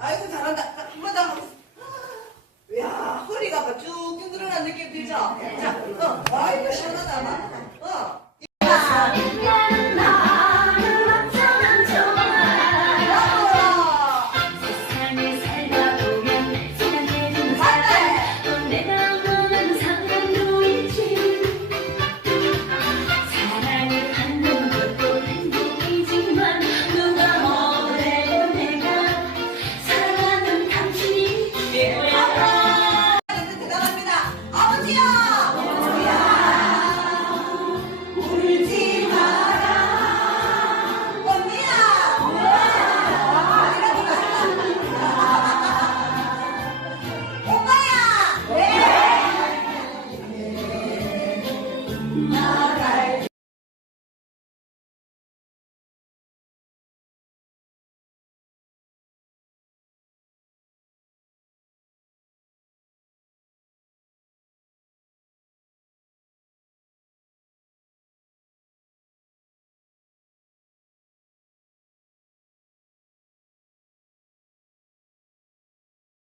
아이고 잘한다. 한번 더 하고. 야 허리가 막 쭉 늘어난 느낌 들죠? 자, 아이고 시원하다.